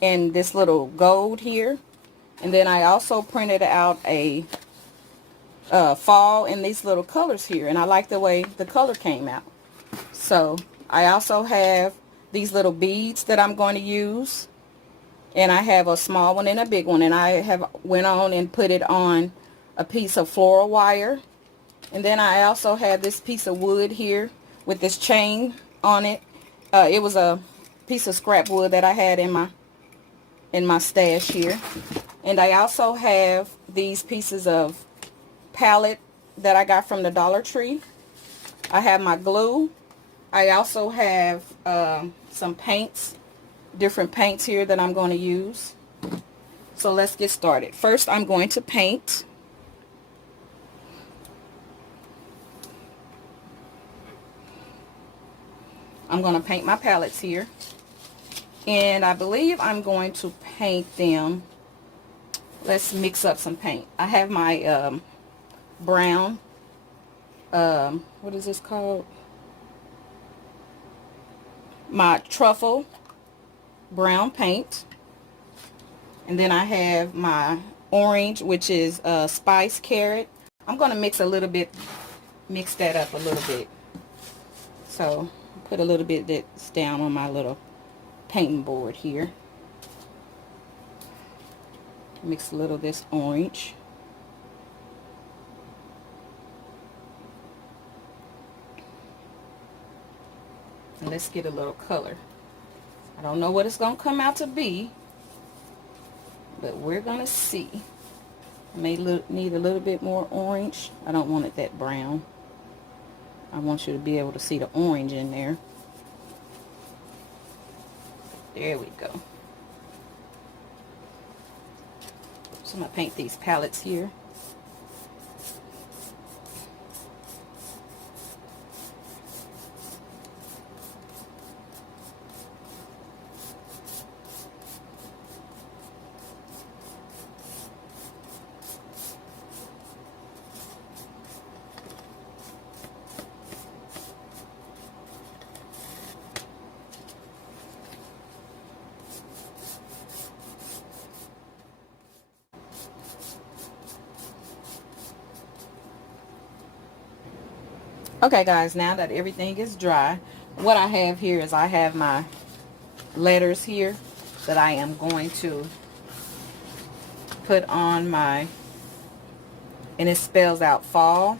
in this little gold here. And then I also printed out a fall in these little colors here, and I like the way the color came out. So I also have these little beads that I'm going to use, and I have a small one and a big one, and I have went on and put it on a piece of floral wire. And then I also have this piece of wood here with this chain on it. It was a piece of scrap wood that I had in my stash here. And I also have these pieces of palette that I got from the Dollar Tree. I have my glue. I also have some paints, different paints here that I'm going to use. So let's get started. First, I'm going to paint. I'm going to paint my palettes here. And I believe I'm going to paint them. Let's mix up some paint. I have my brown, what is this called? My truffle brown paint. And then I have my orange, which is spice carrot. I'm going to mix that up a little bit. So put a little bit that's down on my little painting board here. Mix a little of this orange. And let's get a little color. I don't know what it's going to come out to be, but we're going to see. I may need a little bit more orange. I don't want it that brown. I want you to be able to see the orange in there. There we go. So I'm going to paint these palettes here. Okay guys, now that everything is dry, what I have here is I have my letters here that I am going to put on my, and it spells out fall.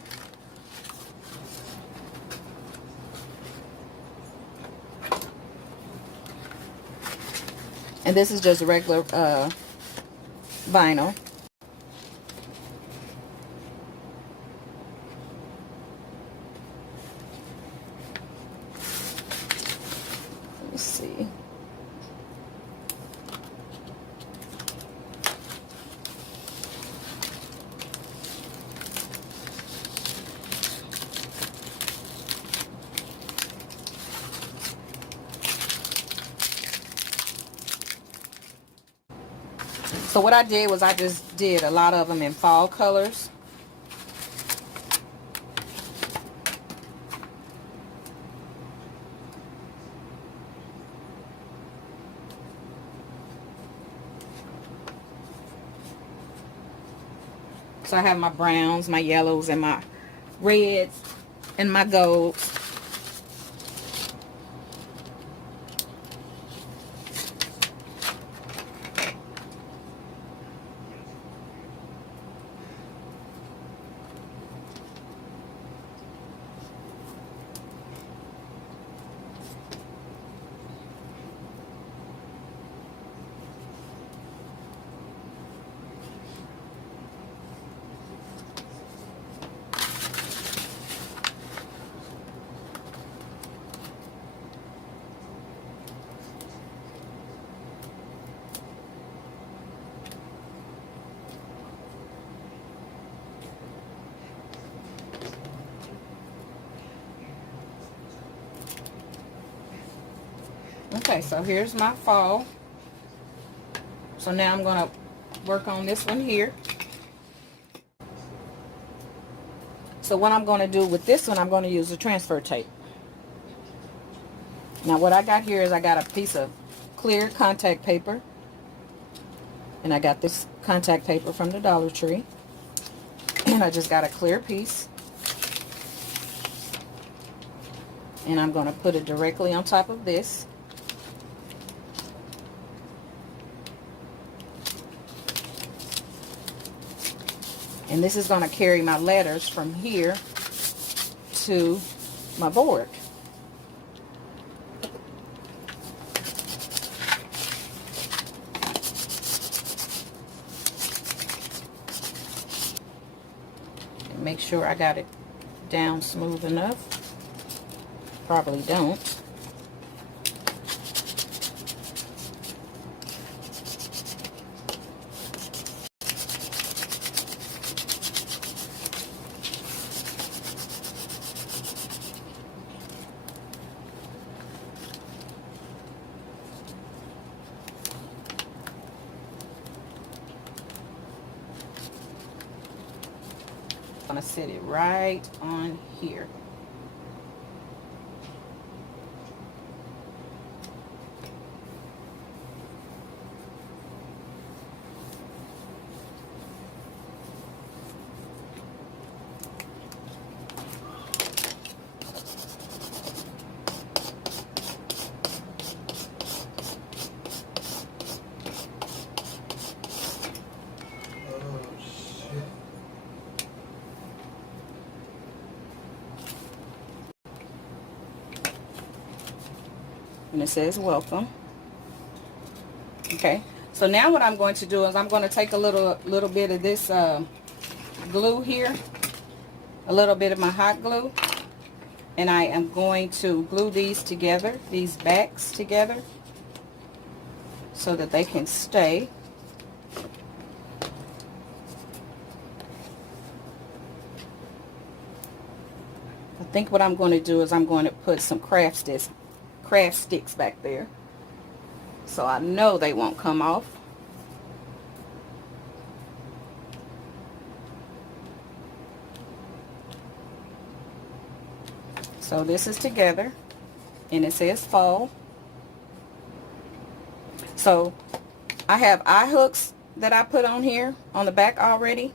And this is just regular vinyl. Let's see. So what I did was I just did a lot of them in fall colors. So I have my browns, my yellows, and my reds, and my golds. Okay, so here's my fall. So now I'm going to work on this one here. So what I'm going to do with this one, I'm going to use the transfer tape. Now what I got here is I got a piece of clear contact paper. And I got this contact paper from the Dollar Tree. And I just got a clear piece. And I'm going to put it directly on top of this. And this is going to carry my letters from here to my board. And make sure I got it down smooth enough. Probably don't. I'm gonna set it right on here. And it says welcome. Okay, so now what I'm going to do is I'm going to take a little bit of this glue here, a little bit of my hot glue, and I am going to glue these together, these backs together, so that they can stay. I think what I'm going to do is I'm going to put some craft sticks back there, so I know they won't come off. So this is together, and it says fall. So I have eye hooks that I put on here on the back already,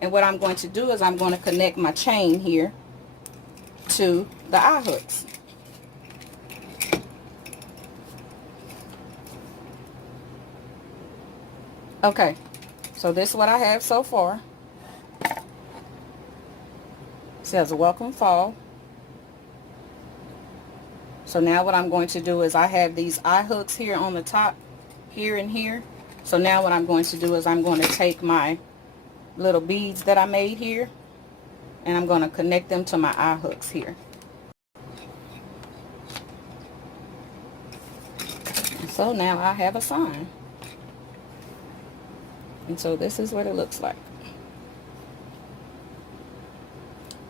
and what I'm going to do is I'm going to connect my chain here to the eye hooks. Okay, so this is what I have so far. It says welcome fall. So now what I'm going to do is I have these eye hooks here on the top, here and here. So now what I'm going to do is I'm going to take my little beads that I made here, and I'm going to connect them to my eye hooks here. And so now I have a sign. And so this is what it looks like.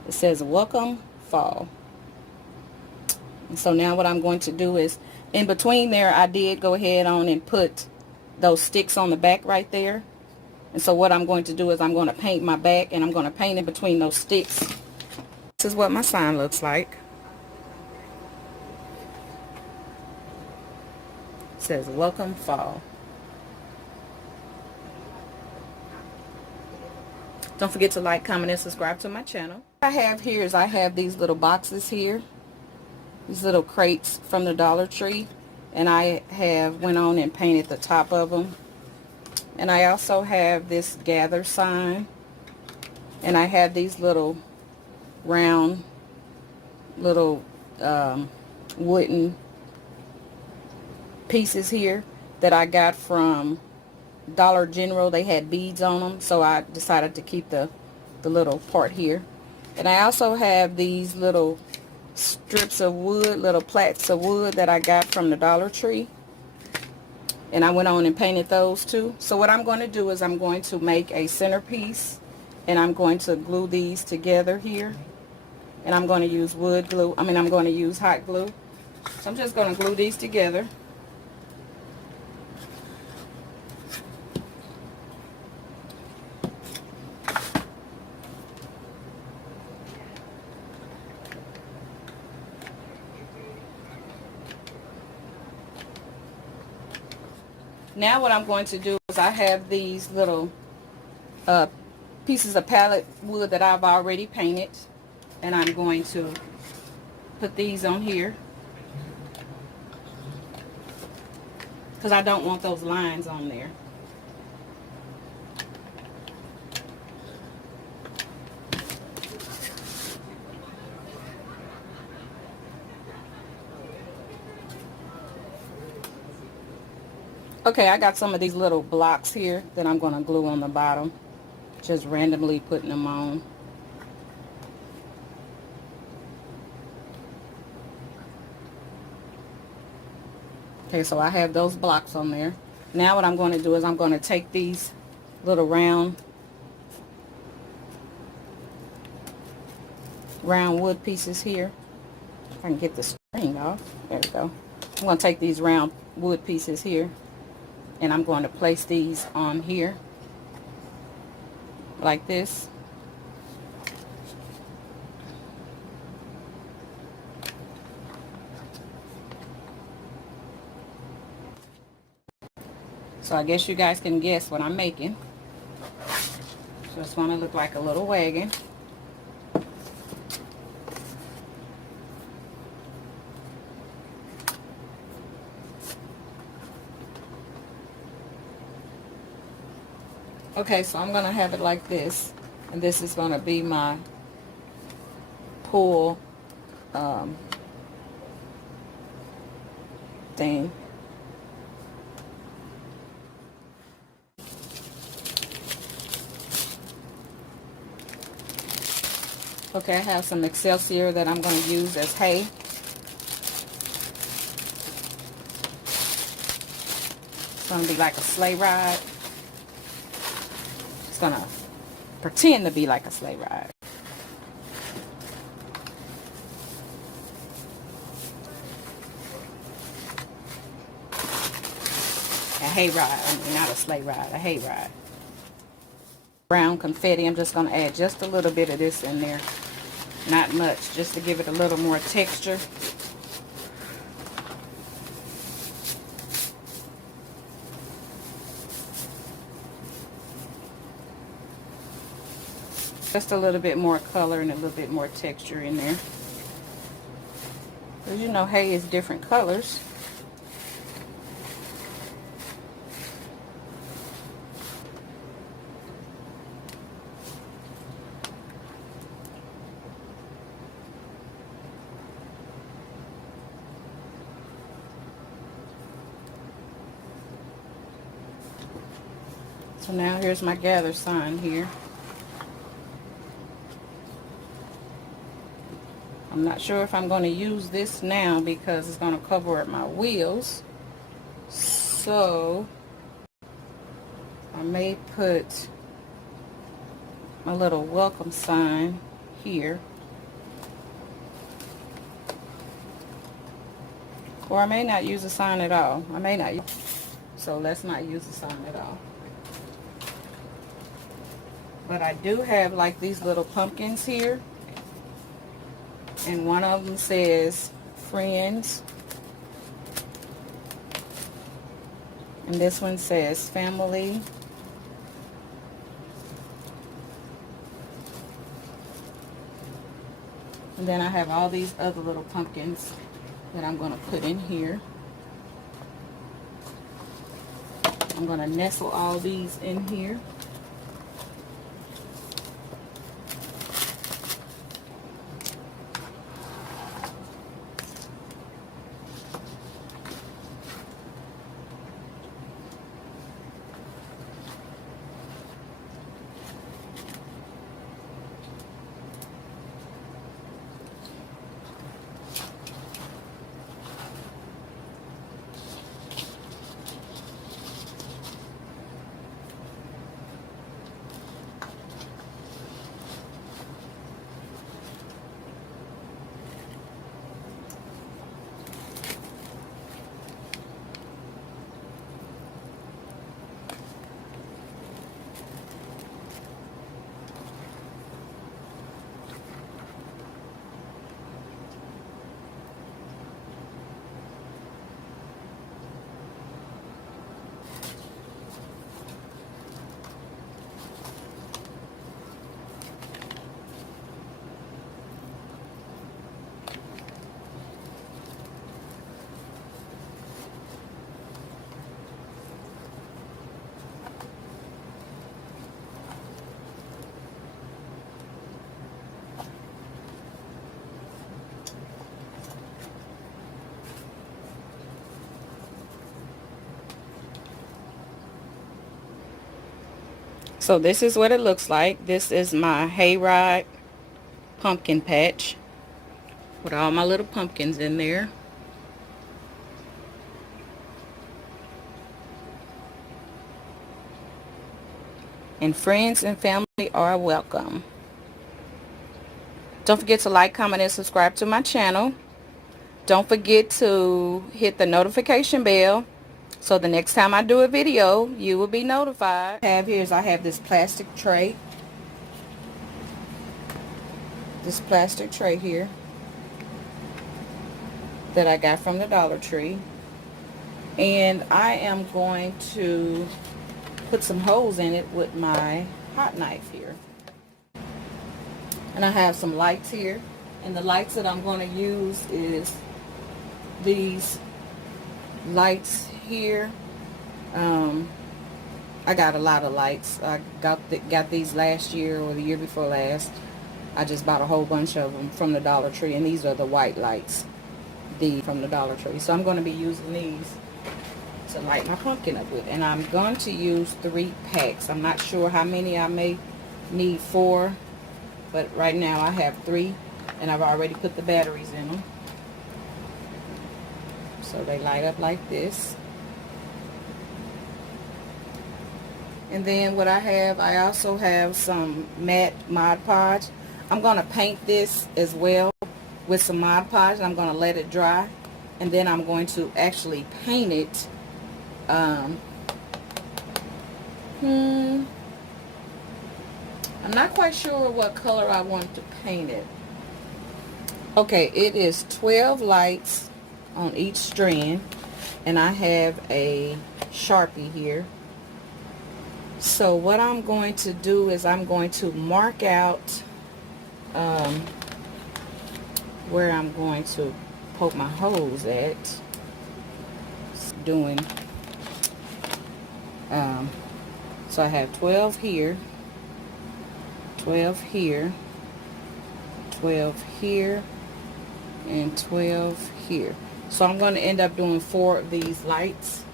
It says welcome fall. And so now what I'm going to do is, in between there, I did go ahead on and put those sticks on the back right there. And so what I'm going to do is I'm going to paint my back, and I'm going to paint in between those sticks. This is what my sign looks like. It says welcome fall. Don't forget to like, comment, and subscribe to my channel. What I have here is I have these little boxes here, these little crates from the Dollar Tree, and I have went on and painted the top of them. And I also have this gather sign, and I have these little round little wooden pieces here that I got from Dollar General. They had beads on them, so I decided to keep the little part here. And I also have these little strips of wood, little plats of wood that I got from the Dollar Tree, and I went on and painted those too. So what I'm going to do is I'm going to make a centerpiece, and I'm going to glue these together here, and I'm going to use wood glue. I'm going to use hot glue. So I'm just going to glue these together. Now what I'm going to do is I have these little uh, pieces of pallet wood that I've already painted, and I'm going to put these on here because I don't want those lines on there. Okay, I got some of these little blocks here that I'm going to glue on the bottom, just randomly putting them on. Okay, so I have those blocks on there. Now what I'm going to do is I'm going to take these little round wood pieces here. If I can get the string off. There we go. I'm going to take these round wood pieces here, and I'm going to place these on here like this. So I guess you guys can guess what I'm making. So it's going to look like a little wagon. Okay, so I'm going to have it like this, and this is going to be my pull thing. Okay, I have some Excelsior that I'm going to use as hay. It's going to be like a sleigh ride. It's going to pretend to be like a sleigh ride. A hay ride, I mean, not a sleigh ride, a hay ride. Brown confetti, I'm just going to add just a little bit of this in there. Not much, just to give it a little more texture. Just a little bit more color and a little bit more texture in there. Because you know hay is different colors. So now here's my gather sign here. I'm not sure if I'm going to use this now because it's going to cover up my wheels. So I may put my little welcome sign here. Or I may not use a sign at all. I may not. So let's not use a sign at all. But I do have like these little pumpkins here. And one of them says friends. And this one says family. And then I have all these other little pumpkins that I'm going to put in here. I'm going to nestle all these in here. So this is what it looks like. This is my hayride pumpkin patch with all my little pumpkins in there. And friends and family are welcome. Don't forget to like, comment, and subscribe to my channel. Don't forget to hit the notification bell so the next time I do a video, you will be notified. I have this plastic tray. This plastic tray here that I got from the Dollar Tree. And I am going to put some holes in it with my hot knife here. And I have some lights here. And the lights that I'm going to use is these lights here. I got a lot of lights. I got these last year or the year before last. I just bought a whole bunch of them from the Dollar Tree, and these are the white lights from the Dollar Tree. So I'm going to be using these to light my pumpkin up with, and I'm going to use 3 packs. I'm not sure how many. I may need 4, but right now I have 3, and I've already put the batteries in them. So they light up like this. And then what I also have some matte Mod Podge. I'm going to paint this as well with some Mod Podge, and I'm going to let it dry. And then I'm going to actually paint it. I'm not quite sure what color I want to paint it. Okay, it is 12 lights on each strand, and I have a Sharpie here. So what I'm going to do is I'm going to mark out where I'm going to poke my holes at. So I have 12 here, 12 here, 12 here, and 12 here. So I'm going to end up doing 4 of these lights.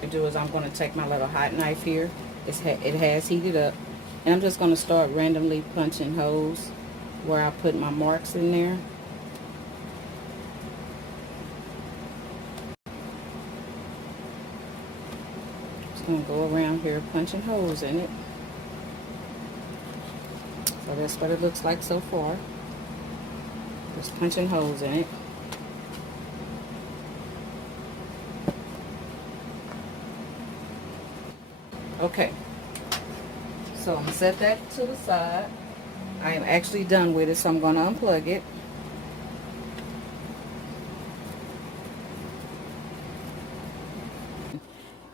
What I do is I'm going to take my little hot knife here. It has heated up, and I'm just going to start randomly punching holes where I put my marks in there. Just going to go around here punching holes in it. So that's what it looks like so far. Just punching holes in it. Okay, so I'm going to set that to the side. I am actually done with it, so I'm going to unplug it.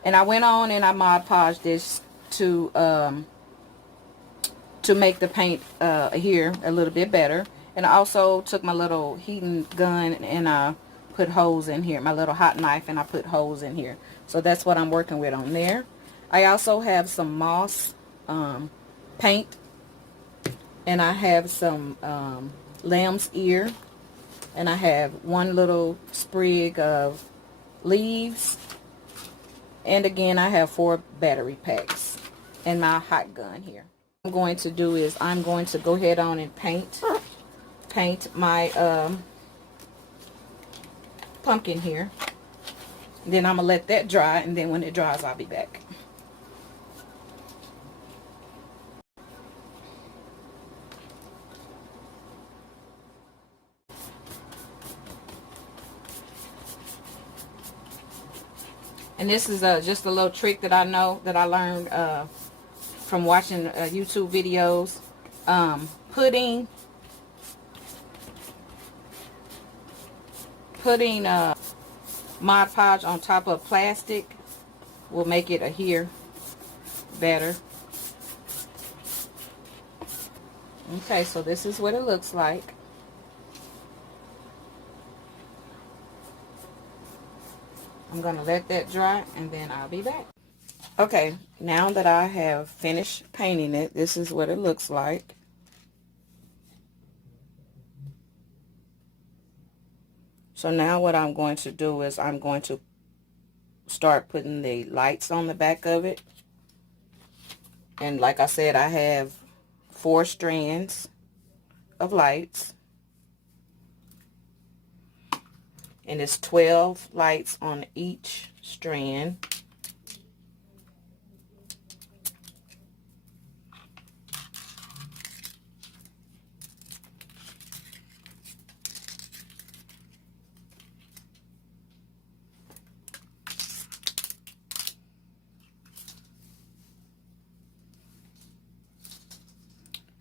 And I went on and I Mod Podged this to make the paint here a little bit better. And I also took my little heating gun and I put holes in here, my little hot knife, and I put holes in here. So that's what I'm working with on there. I also have some moss paint, and I have some lamb's ear, and I have one little sprig of leaves, and again I have 4 battery packs and my hot gun here. What I'm going to do is I'm going to go ahead on and paint my pumpkin here. Then I'm gonna let that dry, and then when it dries I'll be back. And this is just a little trick that I know that I learned from watching YouTube videos. Putting Mod Podge on top of plastic will make it adhere better. Okay, so this is what it looks like. I'm going to let that dry, and then I'll be back. Okay, now that I have finished painting it, this is what it looks like. So now what I'm going to do is I'm going to start putting the lights on the back of it. And like I said, I have 4 strands of lights. And it's 12 lights on each strand.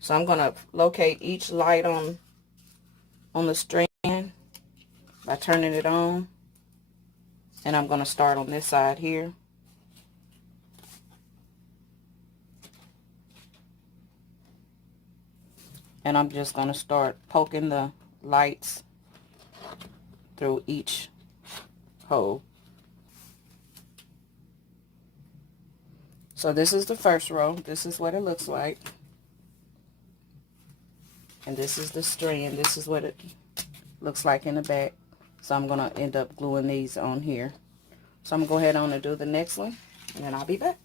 So I'm going to locate each light on the strand by turning it on. And I'm going to start on this side here. And I'm just going to start poking the lights through each hole. So this is the first row. This is what it looks like. And this is the strand. This is what it looks like in the back. So I'm going to end up gluing these on here. So I'm going to go ahead on and do the next one, and then I'll be back.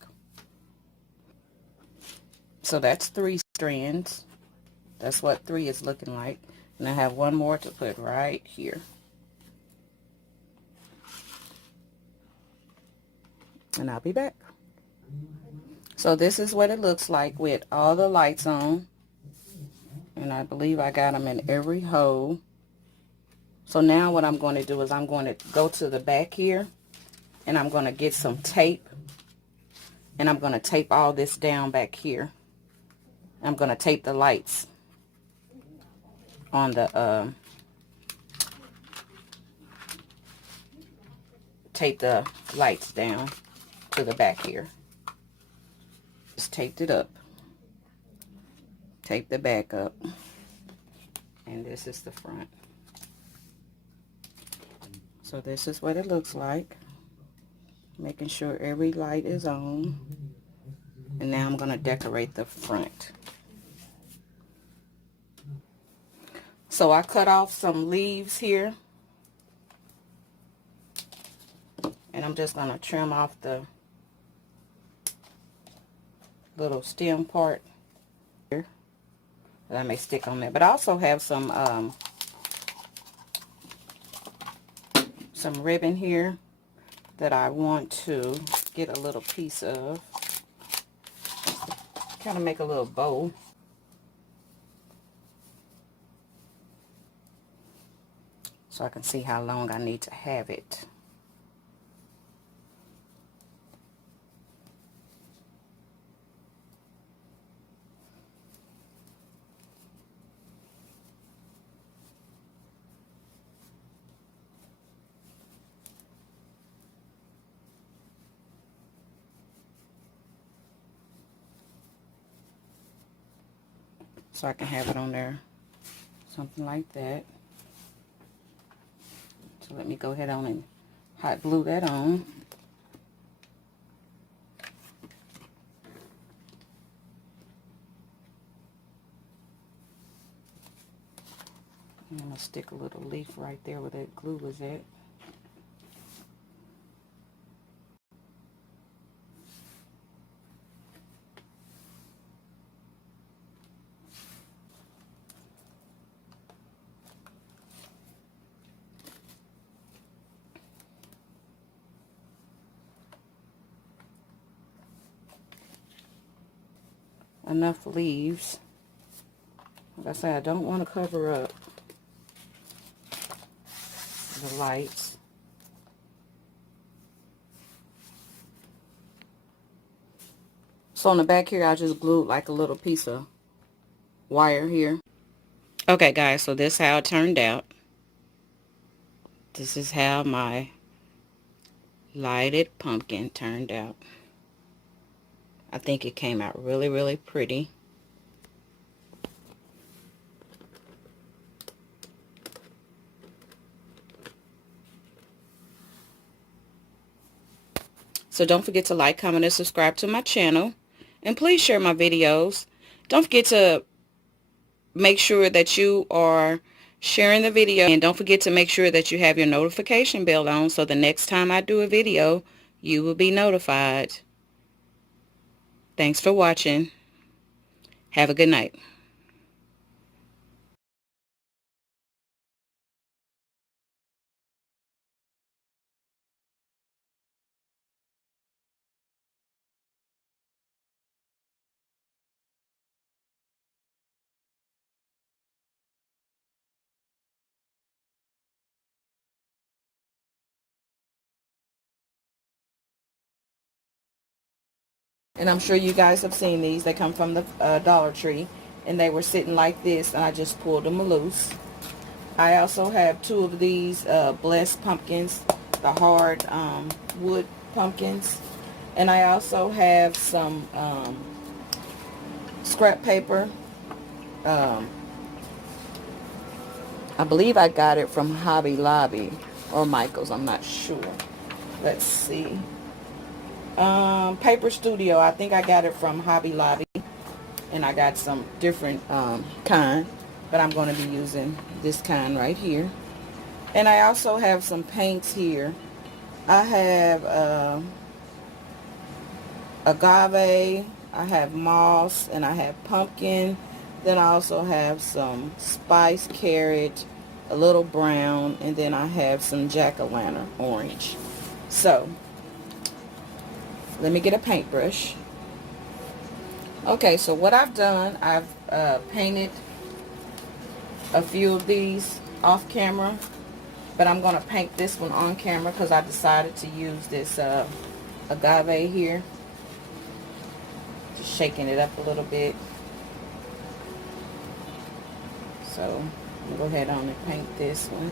So that's 3 strands. That's what 3 is looking like. And I have one more to put right here. And I'll be back. So this is what it looks like with all the lights on. And I believe I got them in every hole. So now what I'm going to do is I'm going to go to the back here. And I'm going to get some tape. And I'm going to tape all this down back here. I'm going to tape the lights on the, tape the lights down to the back here. Just taped it up. Tape the back up. And this is the front. So this is what it looks like. Making sure every light is on. And now I'm going to decorate the front. So I cut off some leaves here. And I'm just going to trim off the little stem part here. That may stick on there. But I also have some ribbon here that I want to get a little piece of. Kind of make a little bow. So I can see how long I need to have it. So I can have it on there, something like that. So let me go ahead on and hot glue that on. And I'm going to stick a little leaf right there where that glue was at. Enough leaves. Like I said, I don't want to cover up the lights. So on the back here, I just glued like a little piece of wire here. Okay guys, so this is how it turned out. This is how my lighted pumpkin turned out. I think it came out really, really pretty. So don't forget to like, comment, and subscribe to my channel. And please share my videos. Don't forget to make sure that you are sharing the video. And don't forget to make sure that you have your notification bell on so the next time I do a video, you will be notified. Thanks for watching. Have a good night. And I'm sure you guys have seen these. They come from the Dollar Tree. And they were sitting like this, and I just pulled them loose. I also have 2 of these blessed pumpkins, the hard wood pumpkins. And I also have some scrap paper. I believe I got it from Hobby Lobby or Michael's. I'm not sure. Let's see. Paper Studio. I think I got it from Hobby Lobby. And I got some different kind. But I'm going to be using this kind right here. And I also have some paints here. I have agave, I have moss, and I have pumpkin. Then I also have some spice carrot, a little brown, and then I have some jack-o'-lantern orange. So, let me get a paintbrush. Okay, so what I've done, I've painted a few of these off camera, but I'm going to paint this one on camera because I decided to use this agave here. Just shaking it up a little bit. So I'm going to go ahead on and paint this one.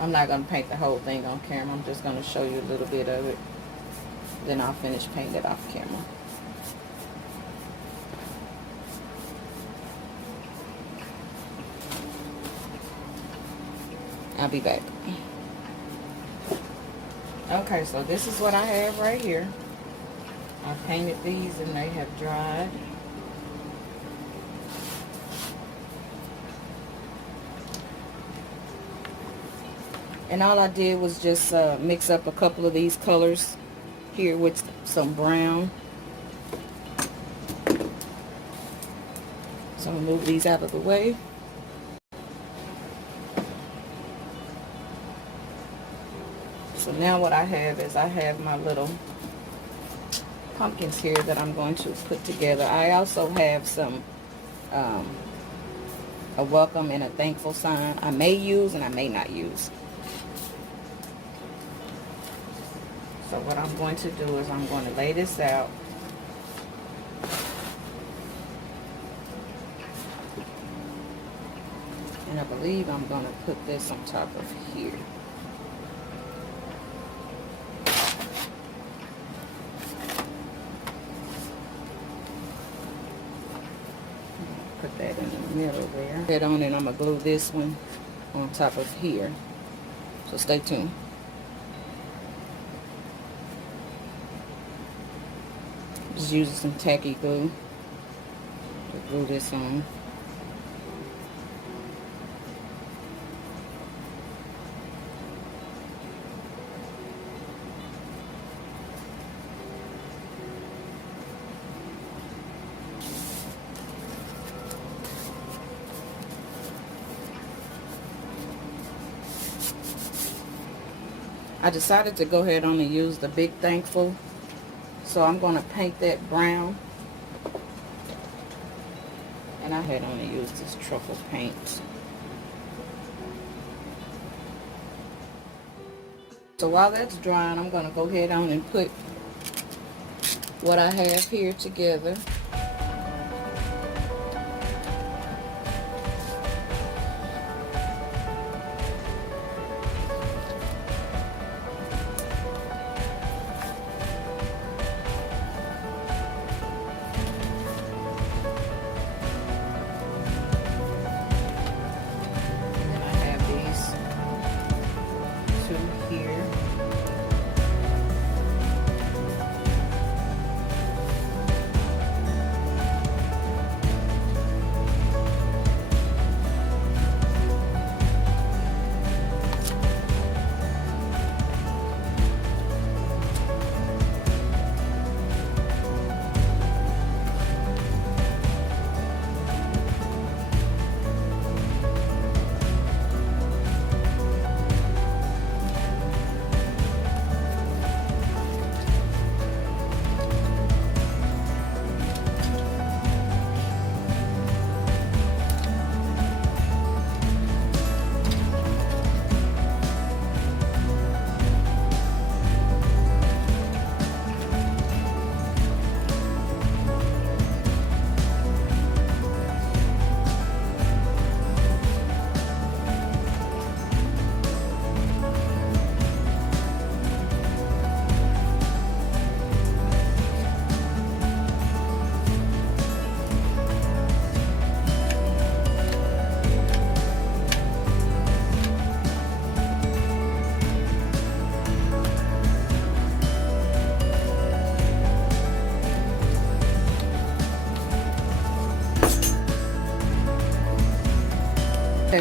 I'm not going to paint the whole thing on camera. I'm just going to show you a little bit of it. Then I'll finish painting it off camera. I'll be back. Okay, so this is what I have right here. I painted these and they have dried. And all I did was just mix up a couple of these colors here with some brown. So I'm going to move these out of the way. So now what I have is I have my little pumpkins here that I'm going to put together. I also have some a welcome and a thankful sign I may use and I may not use. So what I'm going to do is I'm going to lay this out. And I believe I'm going to put this on top of here. Put that in the middle there. Head on, and I'm going to glue this one on top of here. So stay tuned. Just using some tacky glue to glue this on. I decided to go ahead on and use the Big Thankful. So I'm going to paint that brown. And I had on to use this truffle paint. So while that's drying, I'm going to go ahead on and put what I have here together.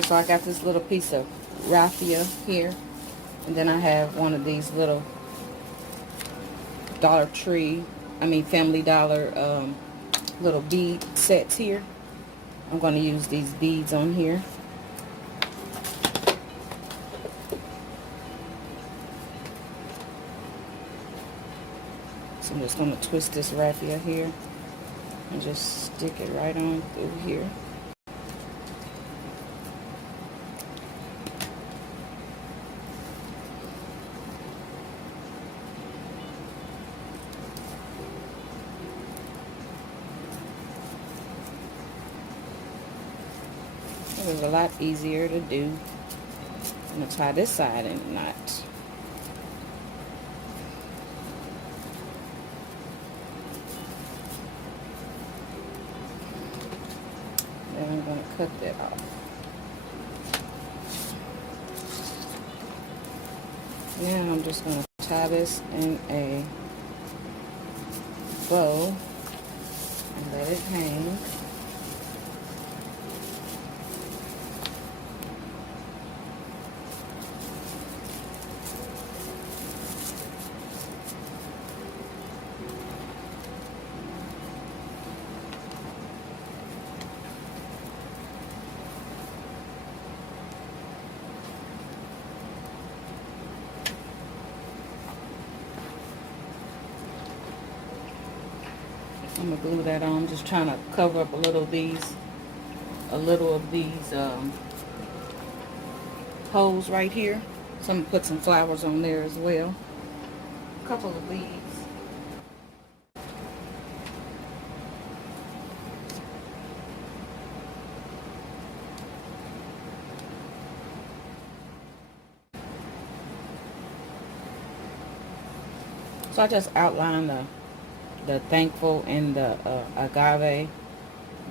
So I got this little piece of raffia here. And then I have one of these little Family Dollar little bead sets here. I'm going to use these beads on here. So I'm just going to twist this raffia here and just stick it right on through here. It was a lot easier to do. I'm going to tie this side in a knot. Then I'm going to cut that off. Now I'm just going to tie this in a bow and let it hang. I'm gonna glue that on. Just trying to cover up a little of these holes right here. So I'm gonna put some flowers on there as well. A couple of leaves. So I just outlined the thankful and the agave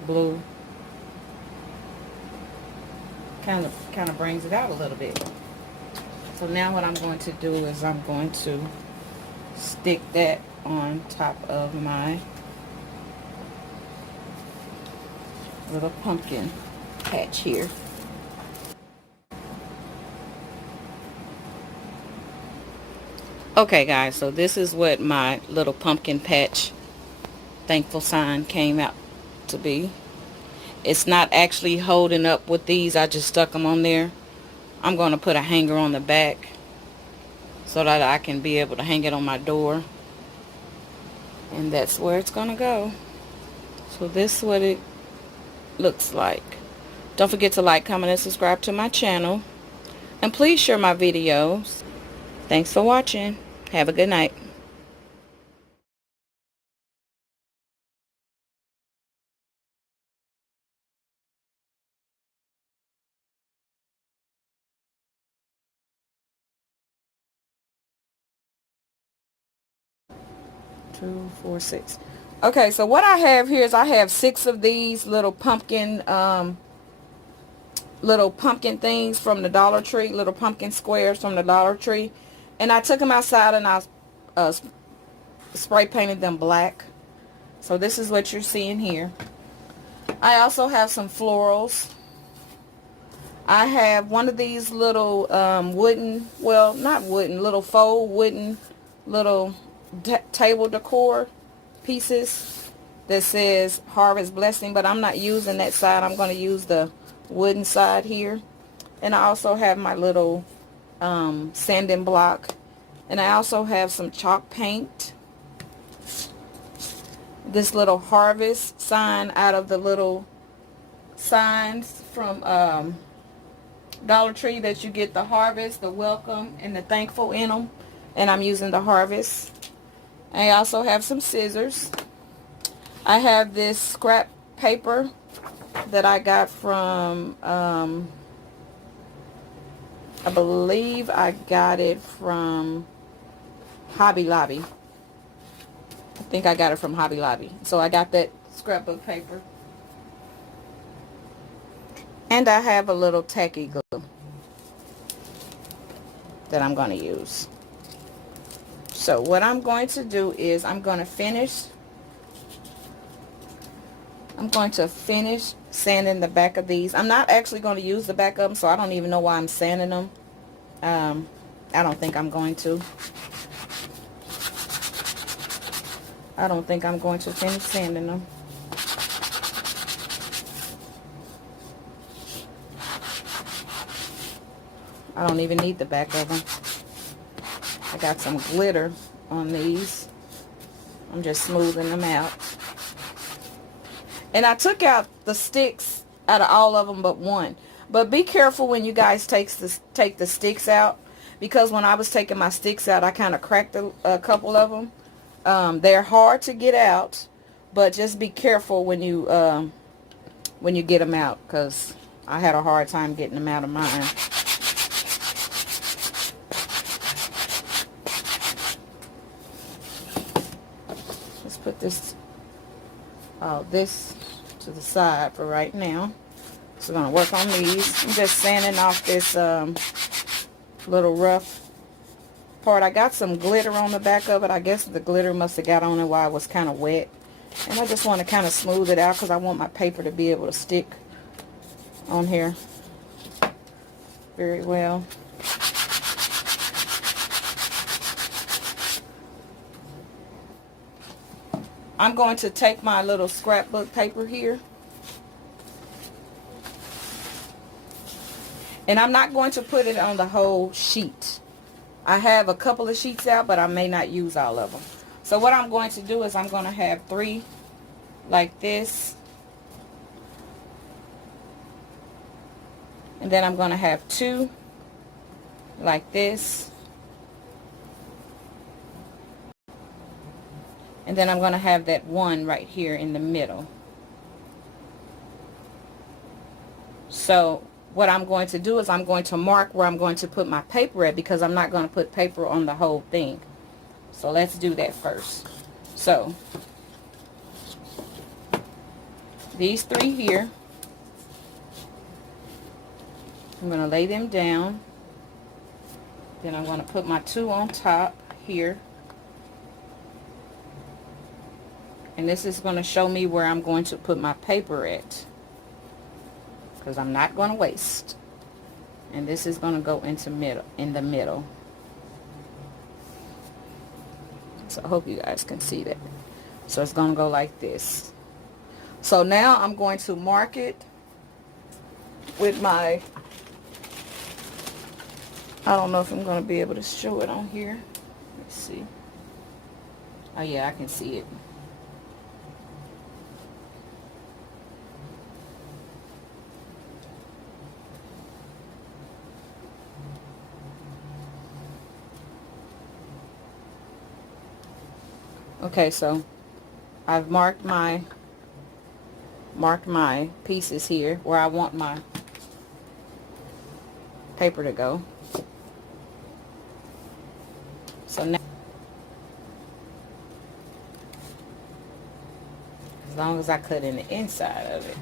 blue. Kind of brings it out a little bit. So now what I'm going to do is I'm going to stick that on top of my little pumpkin patch here. Okay guys, so this is what my little pumpkin patch thankful sign came out to be. It's not actually holding up with these. I just stuck them on there. I'm going to put a hanger on the back so that I can be able to hang it on my door. And that's where it's going to go. So this is what it looks like. Don't forget to like, comment, and subscribe to my channel. And please share my videos. Thanks for watching. Have a good night. Two, four, six. Okay, so what I have here is I have 6 of these little pumpkin things from the Dollar Tree, little pumpkin squares from the Dollar Tree, and I took them outside and I spray painted them black. So this is what you're seeing here. I also have some florals. I have one of these little wooden, well, not wooden, little faux wooden little table decor pieces that says Harvest Blessing, but I'm not using that side. I'm going to use the wooden side here. And I also have my little sanding block, and I also have some chalk paint, this little harvest sign out of the little signs from Dollar Tree that you get the harvest, the welcome, and the thankful in them, and I'm using the harvest. I also have some scissors. I have this scrap paper that I got from I believe I got it from Hobby Lobby. I think I got it from Hobby Lobby. So I got that scrapbook paper. And I have a little tacky glue that I'm going to use. So what I'm going to do is I'm going to finish I'm going to finish sanding the back of these. I'm not actually going to use the back of them, so I don't even know why I'm sanding them. I don't think I'm going to. I don't think I'm going to finish sanding them. I don't even need the back of them. I got some glitter on these. I'm just smoothing them out. And I took out the sticks out of all of them but one. But be careful when you guys take the sticks out, because when I was taking my sticks out, I kind of cracked a couple of them. They're hard to get out, but just be careful when you get them out, because I had a hard time getting them out of mine. Let's put this to the side for right now. So we're going to work on these. I'm just sanding off this little rough part. I got some glitter on the back of it. I guess the glitter must have got on it while it was kind of wet. And I just want to kind of smooth it out because I want my paper to be able to stick on here very well. I'm going to take my little scrapbook paper here, and I'm not going to put it on the whole sheet. I have a couple of sheets out, but I may not use all of them. So what I'm going to do is I'm going to have 3 like this, and then I'm going to have 2 like this, and then I'm going to have that one right here in the middle. So what I'm going to do is I'm going to mark where I'm going to put my paper at, because I'm not going to put paper on the whole thing. So let's do that first. So these 3 here, I'm going to lay them down. Then I'm going to put my 2 on top here. And this is going to show me where I'm going to put my paper at, because I'm not going to waste. And this is going to go in the middle. So I hope you guys can see that. So it's going to go like this. So now I'm going to mark it with my, I don't know if I'm going to be able to show it on here. Let's see. Oh yeah, I can see it. Okay, so I've marked my pieces here where I want my paper to go. So now, as long as I cut in the inside of it.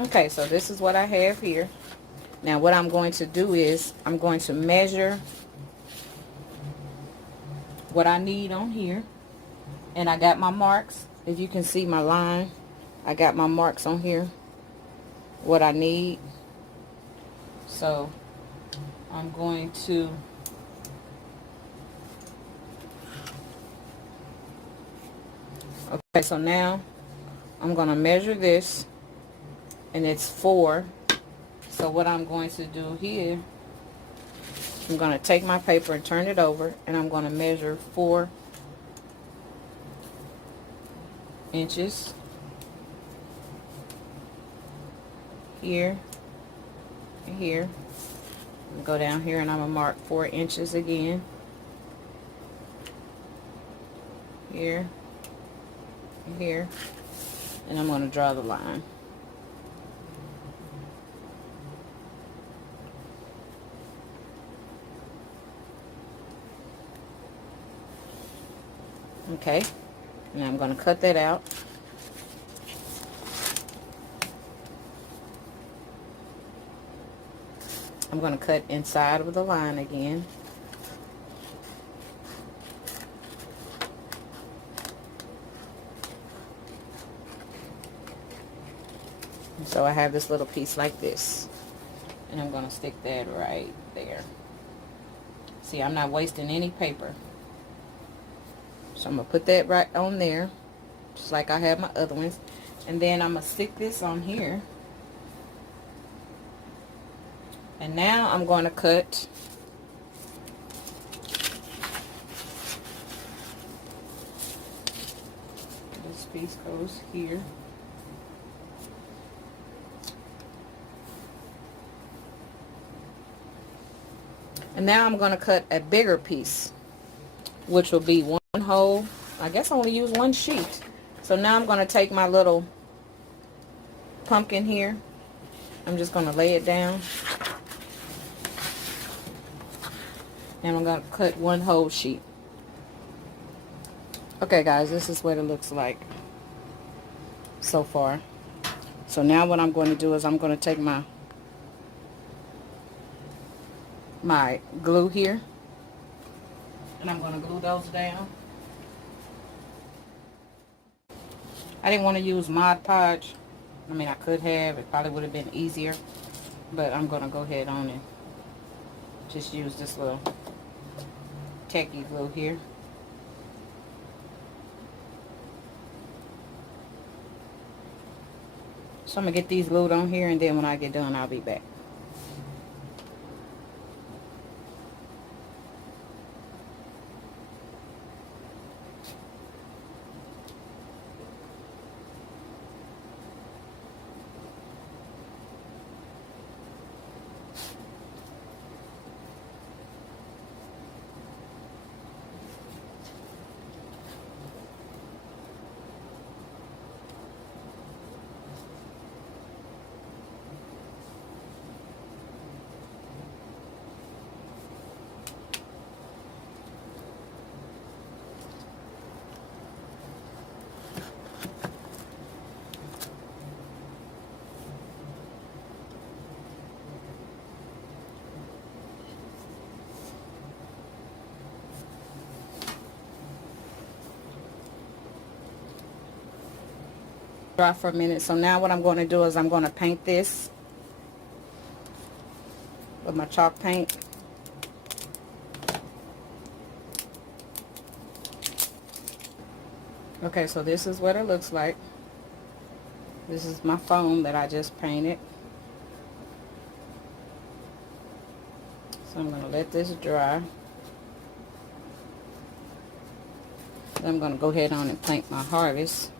Okay, so this is what I have here. Now what I'm going to do is I'm going to measure what I need on here. And I got my marks. If you can see my line, I got my marks on here, what I need. So I'm going to okay, so now I'm going to measure this, and it's 4. So what I'm going to do here, I'm going to take my paper and turn it over, and I'm going to measure 4 inches here and here. I'm go down here and I'm going to mark 4 inches again here and here, and I'm going to draw the line. Okay, and I'm going to cut that out. I'm going to cut inside of the line again. So I have this little piece like this, and I'm going to stick that right there. See, I'm not wasting any paper. So I'm going to put that right on there, just like I have my other ones. And then I'm going to stick this on here. And now I'm going to cut this piece goes here. And now I'm going to cut a bigger piece, which will be one whole, I guess I only use one sheet. So now I'm going to take my little pumpkin here. I'm just going to lay it down. And I'm going to cut one whole sheet. Okay guys, this is what it looks like so far. So now what I'm going to do is I'm going to take my glue here, and I'm going to glue those down. I didn't want to use Mod Podge. I mean, I could have. It probably would have been easier. But I'm going to go ahead on and just use this little techie glue here. So I'm going to get these glued on here, and then when I get done, I'll be back. Dry for a minute. So now what I'm going to do is I'm going to paint this with my chalk paint. Okay, so this is what it looks like. This is my foam that I just painted. So I'm going to let this dry. Then I'm going to go ahead on and paint my harvest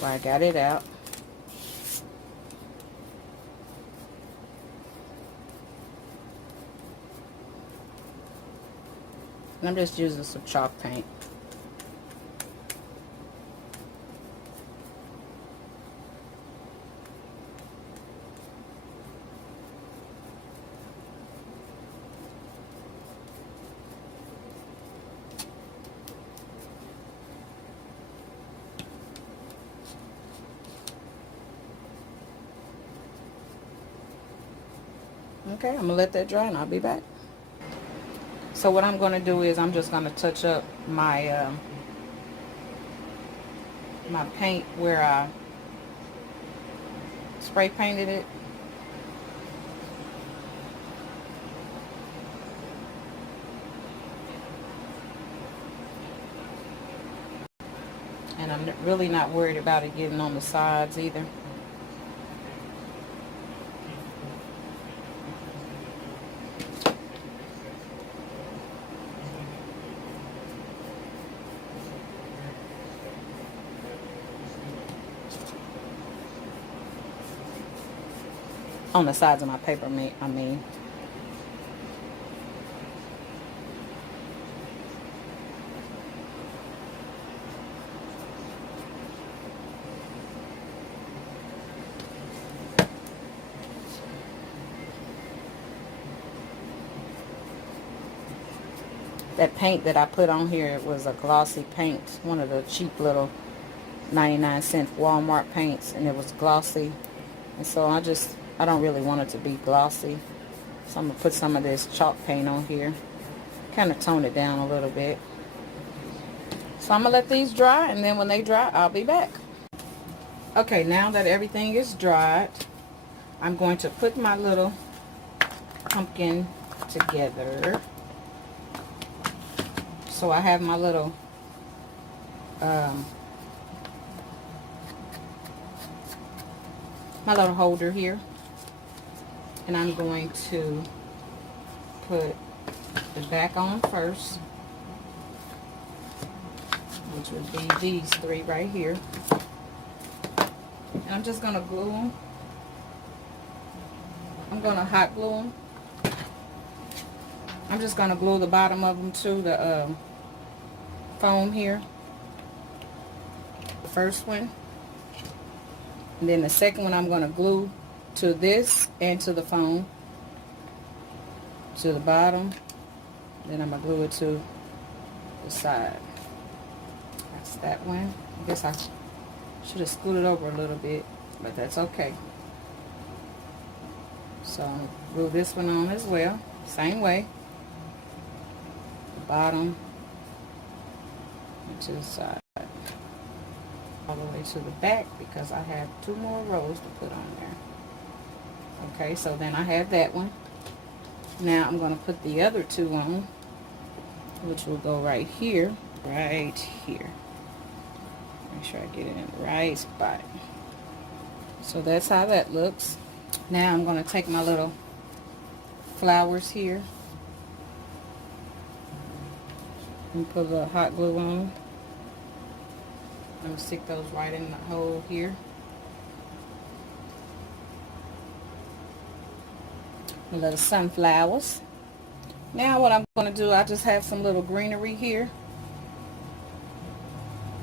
where I got it out. And I'm just using some chalk paint. Okay, I'm going to let that dry and I'll be back. So what I'm going to do is I'm just going to touch up my my paint where I spray painted it. And I'm really not worried about it getting on the sides either. On the sides of my paper, I mean. That paint that I put on here was a glossy paint, one of the cheap little 99-cent Walmart paints, and it was glossy. And so I don't really want it to be glossy. So I'm going to put some of this chalk paint on here. Kind of tone it down a little bit. So I'm going to let these dry, and then when they dry, I'll be back. Okay, now that everything is dried, I'm going to put my little pumpkin together. So I have my little holder here, and I'm going to put the back on first, which would be these three right here, and I'm just going to glue them. I'm going to hot glue them. I'm just going to glue the bottom of them to the foam here. The first one. And then the second one I'm going to glue to this and to the foam. To the bottom. Then I'm going to glue it to the side. That's that one. I guess I should have scooted over a little bit, but that's okay. So I'm going to glue this one on as well. Same way. The bottom and to the side. All the way to the back because I have 2 more rows to put on there. Okay, so then I have that one. Now I'm going to put the other 2 on, which will go right here. Right here. Make sure I get it in the right spot. So that's how that looks. Now I'm going to take my little flowers here and put a little hot glue on. I'm going to stick those right in the hole here. A little sunflowers. Now what I'm going to do, I just have some little greenery here.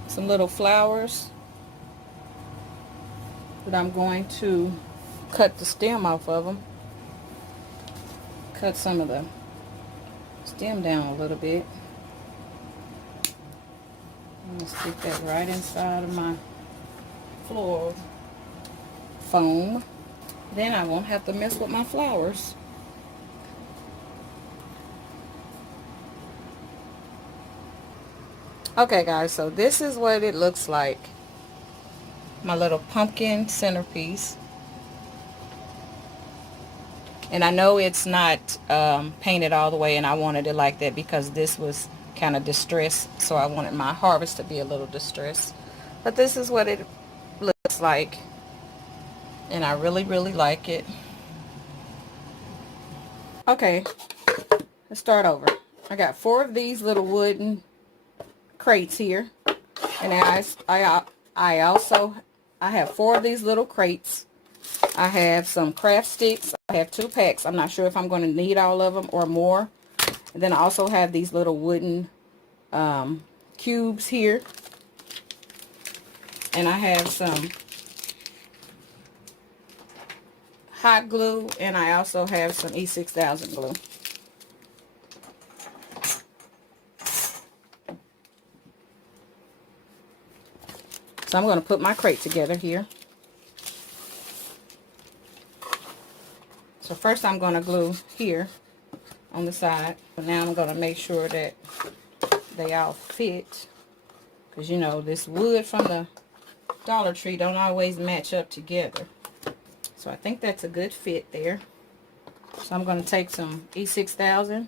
Some little flowers. But I'm going to cut the stem off of them. Cut some of the stem down a little bit. I'm going to stick that right inside of my floor foam. Then I won't have to mess with my flowers. Okay guys, so this is what it looks like. My little pumpkin centerpiece. And I know it's not painted all the way, and I wanted it like that because this was kind of distressed, so I wanted my harvest to be a little distressed. But this is what it looks like, and I really like it. Okay, let's start over. I got 4 of these little wooden crates here, and I also have 4 of these little crates. I have some craft sticks. I have 2 packs. I'm not sure if I'm going to need all of them or more. And then I also have these little wooden cubes here. And I have some hot glue, and I also have some E6000 glue. So I'm going to put my crate together here. So first I'm going to glue here on the side. But now I'm going to make sure that they all fit. Because you know, this wood from the Dollar Tree don't always match up together. So I think that's a good fit there. So I'm going to take some E6000.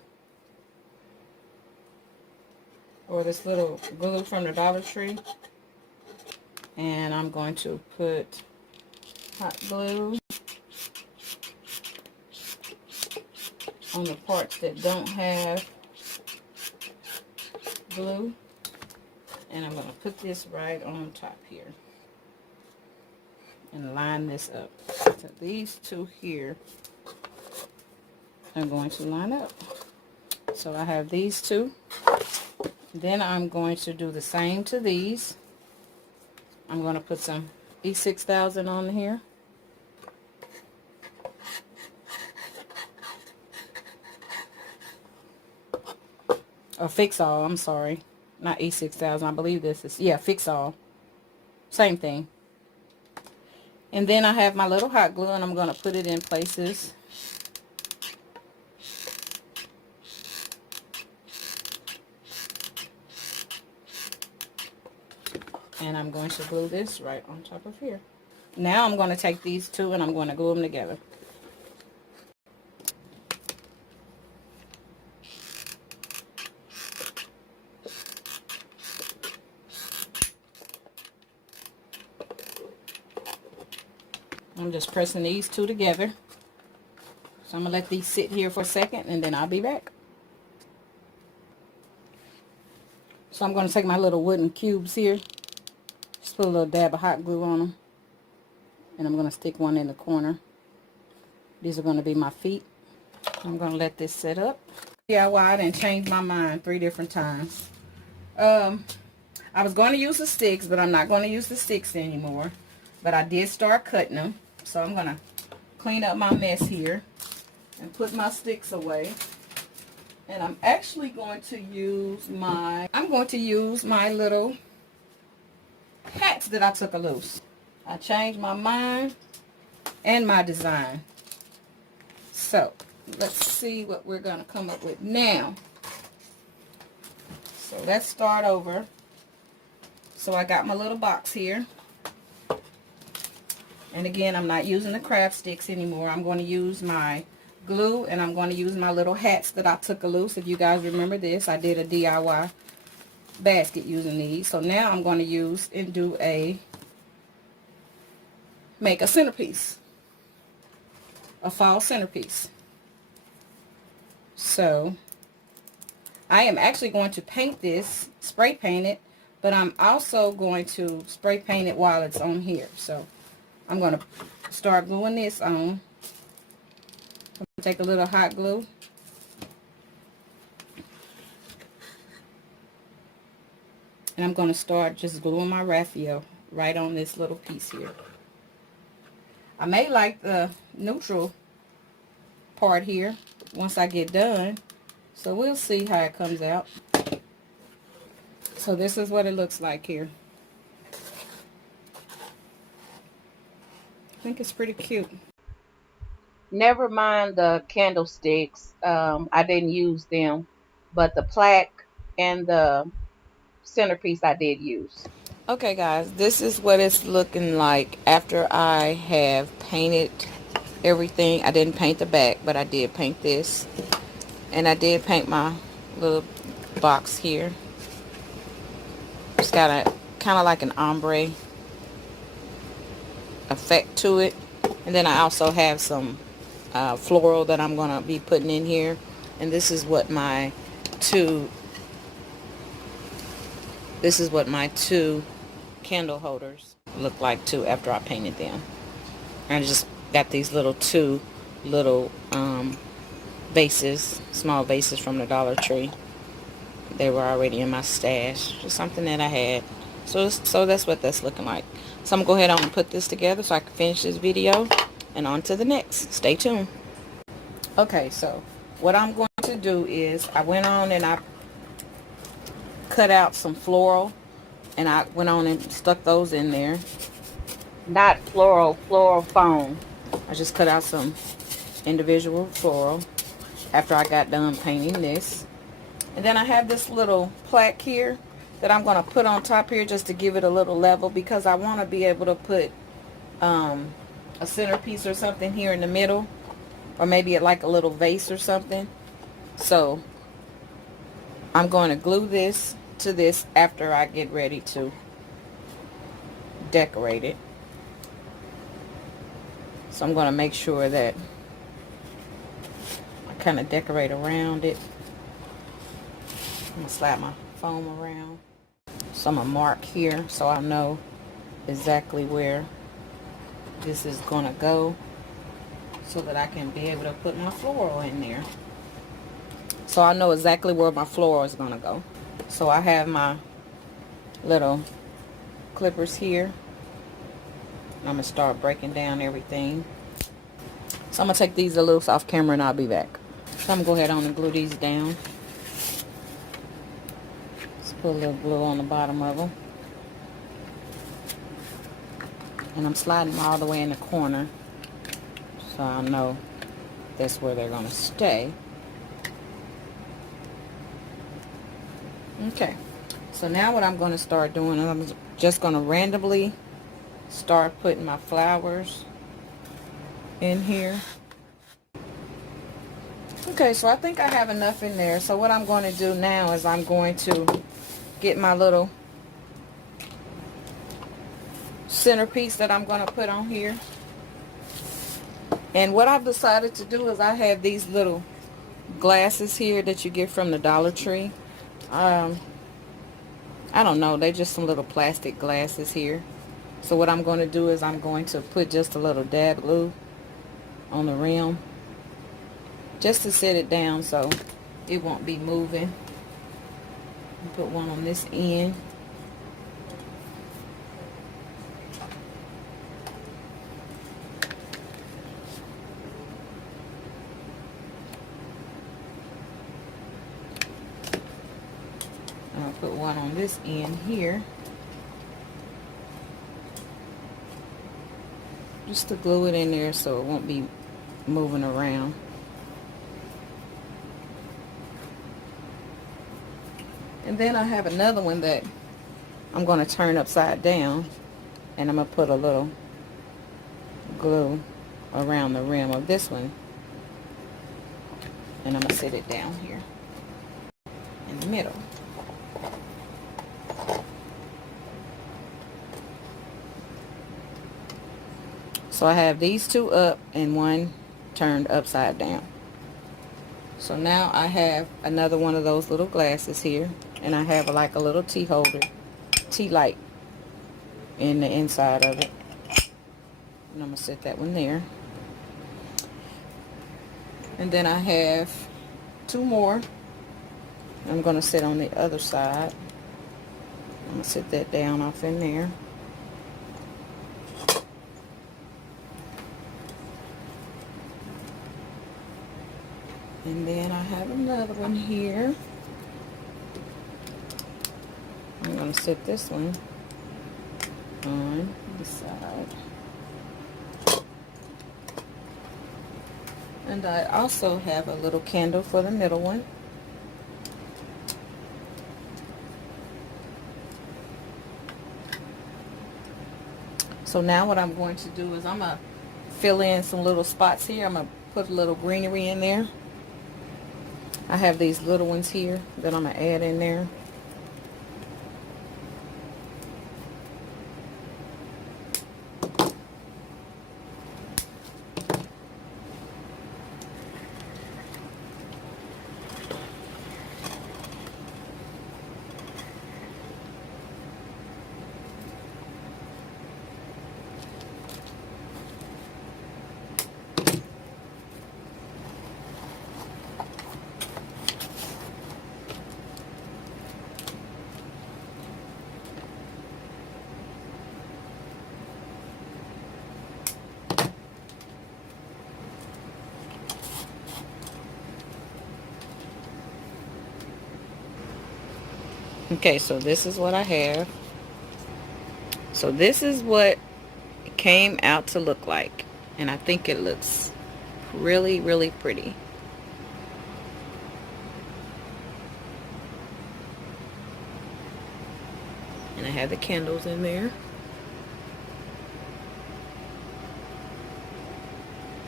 Or this little glue from the Dollar Tree. And I'm going to put hot glue on the parts that don't have glue. And I'm going to put this right on top here. And line this up. So these 2 here are going to line up. So I have these 2. Then I'm going to do the same to these. I'm going to put some E6000 on here. Or Fix All, I'm sorry. Not E6000, I believe this is, yeah, Fix All. Same thing. And then I have my little hot glue, and I'm going to put it in places And I'm going to glue this right on top of here. Now I'm going to take these two and I'm going to glue them together. I'm just pressing these two together. So I'm going to let these sit here for a second and then I'll be back. So I'm going to take my little wooden cubes here. Just put a little dab of hot glue on them. And I'm going to stick one in the corner. These are going to be my feet. I'm going to let this set up. Yeah, well, I didn't change my mind 3 different times. I was going to use the sticks, but I'm not going to use the sticks anymore. But I did start cutting them. So I'm going to clean up my mess here and put my sticks away. And I'm actually going to use my little hats that I took loose. I changed my mind and my design. So let's see what we're going to come up with now. So let's start over. So I got my little box here. And again, I'm not using the craft sticks anymore. I'm going to use my glue and I'm going to use my little hats that I took loose. If you guys remember this, I did a DIY basket using these. So now I'm going to use and make a centerpiece, a fall centerpiece. So I am actually going to paint this, spray paint it, but I'm also going to spray paint it while it's on here. So I'm going to start gluing this on. I'm going to take a little hot glue. And I'm going to start just gluing my Raphael right on this little piece here. I may like the neutral part here once I get done. So we'll see how it comes out. So this is what it looks like here. I think it's pretty cute. Never mind the candlesticks. I didn't use them. But the plaque and the centerpiece I did use. Okay guys, this is what it's looking like after I have painted everything. I didn't paint the back, but I did paint this. And I did paint my little box here. It's got a kind of like an ombre effect to it. And then I also have some floral that I'm going to be putting in here. And this is what my two candle holders look like too after I painted them. And I just got these two little vases, small vases from the Dollar Tree. They were already in my stash, just something that I had. So that's what that's looking like. So I'm going to go ahead and put this together so I can finish this video and on to the next. Stay tuned. Okay, so what I'm going to do is I went on and I cut out some floral and I went on and stuck those in there. Not floral foam. I just cut out some individual floral after I got done painting this. And then I have this little plaque here that I'm going to put on top here just to give it a little level, because I want to be able to put a centerpiece or something here in the middle, or maybe like a little vase or something. So I'm going to glue this to this after I get ready to decorate it. So I'm going to make sure that I kind of decorate around it. I'm going to slap my foam around. So I'm going to mark here so I know exactly where this is going to go, so that I can be able to put my floral in there. So I know exactly where my floral is going to go. So I have my little clippers here. I'm going to start breaking down everything. So I'm going to take these a little off camera and I'll be back. So I'm going to go ahead on and glue these down. Just put a little glue on the bottom of them. And I'm sliding them all the way in the corner, so I know that's where they're going to stay. Okay, So now what I'm going to start doing is I'm just going to randomly start putting my flowers in here. Okay, so I think I have enough in there. So what I'm going to do now is I'm going to get my little centerpiece that I'm going to put on here. And what I've decided to do is I have these little glasses here that you get from the Dollar Tree. I don't know, they're just some little plastic glasses here. So what I'm going to do is I'm going to put just a little dab glue on the rim just to set it down so it won't be moving. Put one on this end. I'll put one on this end here, just to glue it in there so it won't be moving around. And then I have another one that I'm going to turn upside down, and I'm going to put a little glue around the rim of this one, and I'm going to set it down here in the middle. So I have these two up and one turned upside down. So now I have another one of those little glasses here, and I have like a little tea holder, tea light in the inside of it. And I'm going to set that one there. And then I have two more. I'm going to sit on the other side. I'm going to sit that down off in there. And then I have another one here. I'm going to set this one on the side. And I also have a little candle for the middle one. So now what I'm going to do is I'm going to fill in some little spots here. I'm going to put a little greenery in there. I have these little ones here that I'm going to add in there. Okay, so this is what I have. So this is what it came out to look like. And I think it looks really, really pretty. And I have the candles in there.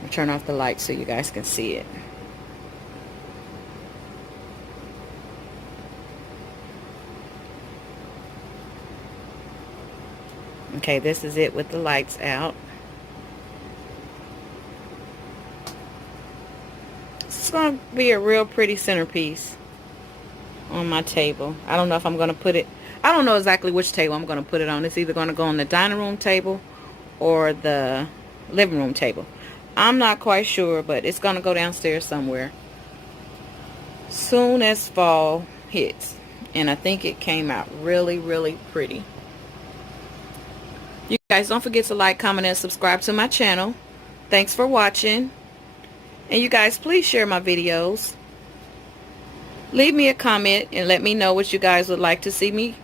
I'll turn off the light so you guys can see it. Okay, this is it with the lights out. It's going to be a real pretty centerpiece on my table. I don't know if I'm going to put it, I don't know exactly which table I'm going to put it on. It's either going to go on the dining room table or the living room table. I'm not quite sure, but it's going to go downstairs somewhere soon as fall hits. And I think it came out really, really pretty. You guys don't forget to like, comment, and subscribe to my channel. Thanks for watching. And you guys, please share my videos. Leave me a comment and let me know what you guys would like to see me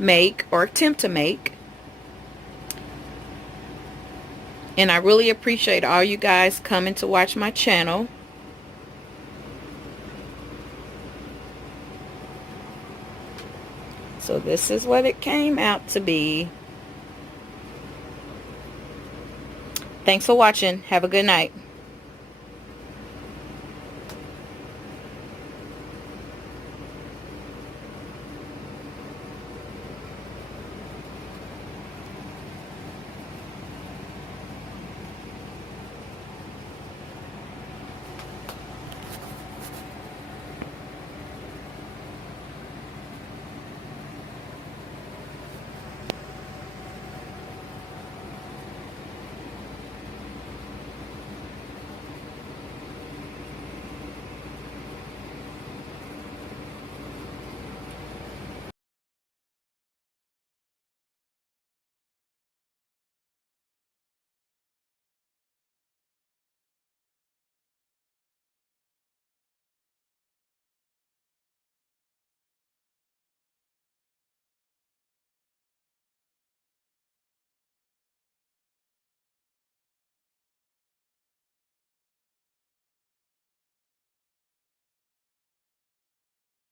make or attempt to make. And I really appreciate all you guys coming to watch my channel. So this is what it came out to be. Thanks for watching. Have a good night.